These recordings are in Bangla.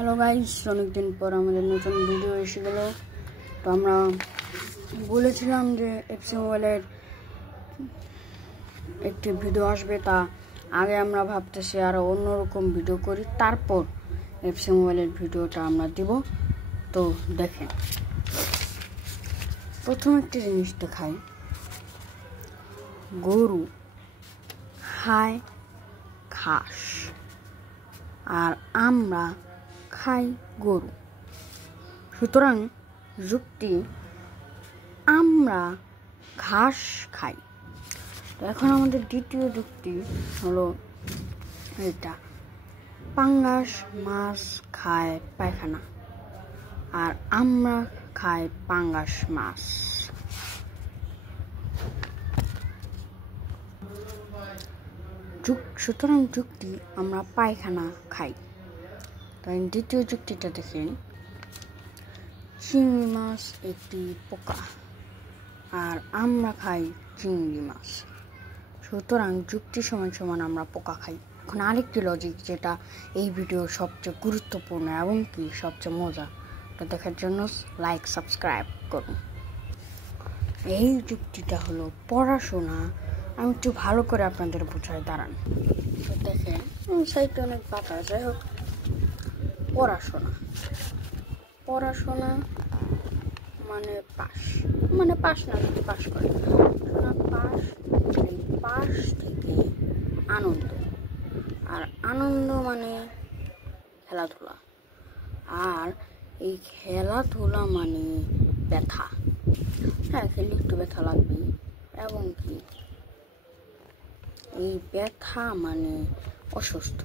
হ্যালো গাইস, অনেকদিন পর আমাদের নতুন ভিডিও এসে গেল। তো আমরা বলেছিলাম যে এফসি মোবাইলের একটি ভিডিও আসবে, তা আগে আমরা ভাবতেছি আরও অন্যরকম ভিডিও করি, তারপর এফসি মোবাইলের ভিডিওটা আমরা দিব। তো দেখেন, প্রথম একটি জিনিস দেখাই। গরু খায় ঘাস আর আমরা খাই গরু, সুতরাং যুক্তি আমরা ঘাস খাই। তো এখন আমাদের দ্বিতীয় যুক্তি হলো এটা, পাঙ্গাস মাছ খায় পায়খানা আর আমরা খাই পাঙ্গাস মাছ। সুতরাং যুক্তি আমরা পায়খানা খাই। তাই দ্বিতীয় যুক্তিটা দেখেন, চিংড়ি মাছ একটি পোকা আর আমরা খাই চিংড়ি মাছ, সুতরাং যুক্তি সমান সমান আমরা পোকা খাই। এখন আরেকটি লজিক, যেটা এই ভিডিওর সবচেয়ে গুরুত্বপূর্ণ এবং কি সবচেয়ে মজা, এটা দেখার জন্য লাইক সাবস্ক্রাইব করুন। এই যুক্তিটা হলো পড়াশোনা। আমি একটু ভালো করে আপনাদের বোঝাই, দাঁড়ান। তো দেখেন, সাইডে অনেক পাতা, যাই হোক, পড়াশোনা মানে পাস, মানে পাস না, যদি পাস করে পাস, পাস থেকে আনন্দ, আর আনন্দ মানে খেলাধুলা, আর এই খেলাধুলা মানে ব্যথা। হ্যাঁ, খেলে একটু ব্যথা লাগবে, এবং কি এই ব্যথা মানে অসুস্থ,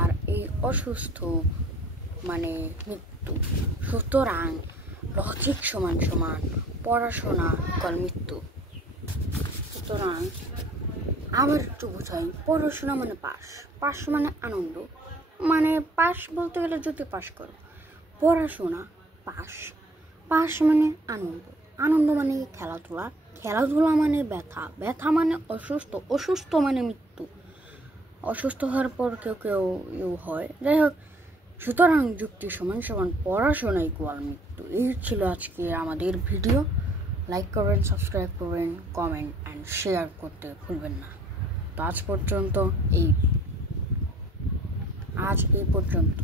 আর এই অসুস্থ মানে মৃত্যু। সুতরাং লজিক সমান সমান পড়াশোনা ইকুয়াল মৃত্যু। সুতরাং আবার একটু বোঝাই, পড়াশোনা মানে পাস, পাস মানে আনন্দ, মানে পাস বলতে গেলে যদি পাস করো। পড়াশোনা পাস, পাস মানে আনন্দ, আনন্দ মানে খেলাধুলা, খেলাধুলা মানে ব্যথা, ব্যথা মানে অসুস্থ, অসুস্থ মানে মৃত্যু। অসুস্থ হওয়ার পর কেউ কেউ হয়, যাই হোক। সুতরাং যুক্তি সমান সমান পড়াশোনা ইকুয়াল মৃত্যু। এই ছিল আজকে আমাদের ভিডিও। লাইক করবেন, সাবস্ক্রাইব করবেন, কমেন্ট অ্যান্ড শেয়ার করতে ভুলবেন না। তো আজ এই পর্যন্ত।